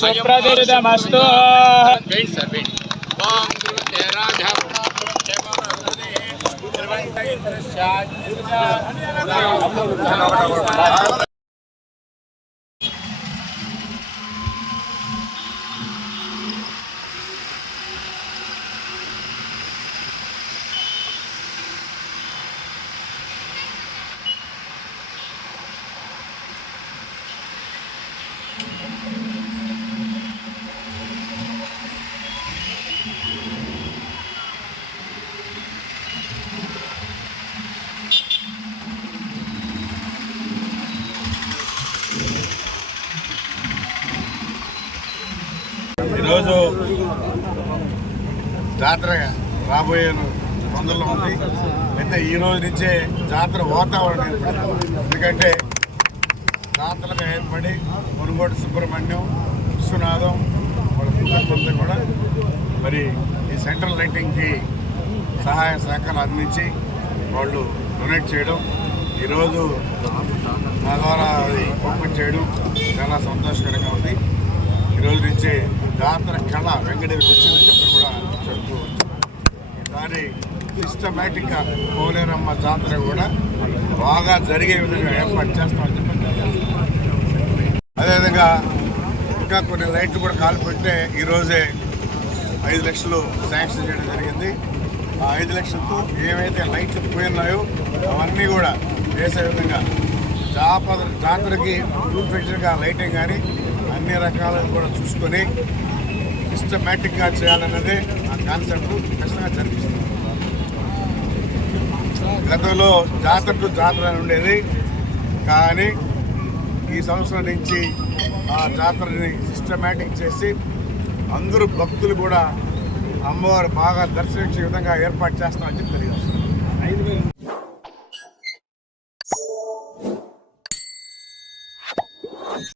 సుప్రదితమస్తు. ఈరోజు జాతర రాబోయే తొందరలో ఉంది. అయితే ఈ రోజు నుంచే జాతర వాతావరణం ఏర్పడింది. ఎందుకంటే జాతరగా ఏర్పడి మునుగోడు సుబ్రహ్మణ్యం, విశ్వనాథం వాళ్ళ కుటుంబంతో కూడా మరి ఈ సెంట్రల్ లైటింగ్కి సహాయ సహకారాలు అందించి వాళ్ళు డొనేట్ చేయడం, ఈరోజు నా ద్వారా అది ఓపెన్ చేయడం చాలా సంతోషకరంగా ఉంది. ఈరోజు నుంచే జాతర కళ వెంకటేశ్వర వచ్చిందని చెప్పి కూడా చెప్పుకోవచ్చు. ఈసారి సిస్టమేటిక్గా పోలేరమ్మ జాతర కూడా బాగా జరిగే విధంగా ఏర్పాటు చేస్తామని చెప్పి, అదేవిధంగా ఇంకా కొన్ని లైట్లు కూడా కాల్పెట్టే ఈరోజే 5 లక్షలు శాంక్షన్ చేయడం జరిగింది. ఆ 5 లక్షలతో ఏవైతే లైట్లు పోయినాయో అవన్నీ కూడా వేసే విధంగా జాతరకి ఫుల్ లైటింగ్ కానీ అన్ని రకాలను కూడా చూసుకొని సిస్టమేటిక్గా చేయాలన్నదే ఆ కాన్సెప్ట్ ఖచ్చితంగా జరిపిస్తుంది. గతంలో జాతర టు జాతర అని ఉండేది, కానీ ఈ సంవత్సరం నుంచి ఆ జాతరని సిస్టమేటిక్ చేసి అందరూ భక్తులు కూడా అమ్మవారు బాగా దర్శించే విధంగా ఏర్పాటు చేస్తామని చెప్పి తెలియజేస్తారు.